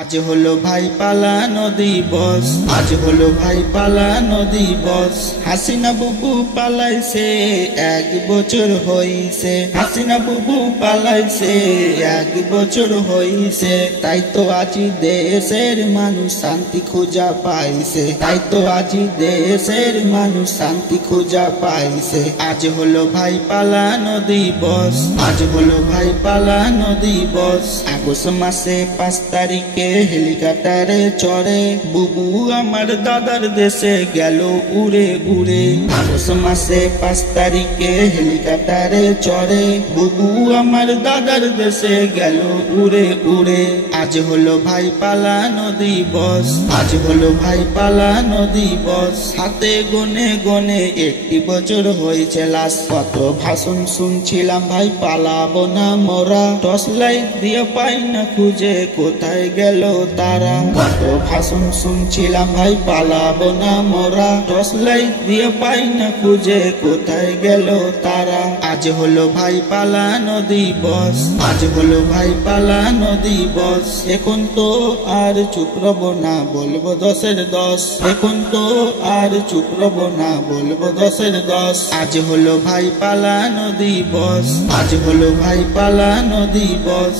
আজ হলো ভাই পালানো দিবস, আজ হলো ভাই পালানো দিবস। হাসিনা বুবু পালাইছে, 1 বছর হইছে। হাসিনা বুবু পালাইছে, 1 বছর হইছে। তাই তো আজি দেশের মানুষ শান্তি খুঁজা পাইছে, তাই তো আজি দেশের মানুষ শান্তি খুঁজা পাইছে। আজ হলো ভাই পালানো দিবস, আজ হলো ভাই পালানো দিবস। আগস্ট মাসে 5 তারিখে হেলিকপ্টারে চড়ে বুবু আমার দাদার দেশে গেল উড়ে উড়ে। আগস্ট মাসে 5 তারিখে হেলিকপ্টারে চড়ে বুবু আমার দাদার দেশে গেল উড়ে উড়ে। আজ হলো ভাই পালানো দিবস, আজ হলো ভাই পালানো দিবস। হাতে গনে গনে 1 বছর হয়েছে লাশ। কত ভাষণ শুনছিলাম ভাই পালাবো না মোরা, টর্চ লাইট দিয়ে পাই না খুঁজে কোথায় গেল তারা। কত ভাষণ শুনছিলাম ভাই পালাবো না মোরা, টর্চ লাইট দিয়ে পাই না খুঁজে কোথায় গেল তারা। আজ হলো ভাই পালানো দিবস, আজ হলো ভাই পালানো দিবস। এখন তো আর চুপ রব না, বলবো 10-এর 10। এখন তো আর চুপ রব না, বলবো 10-এর 10। আজ হলো ভাই পালানো দিবস, আজ হলো ভাই পালানো দিবস।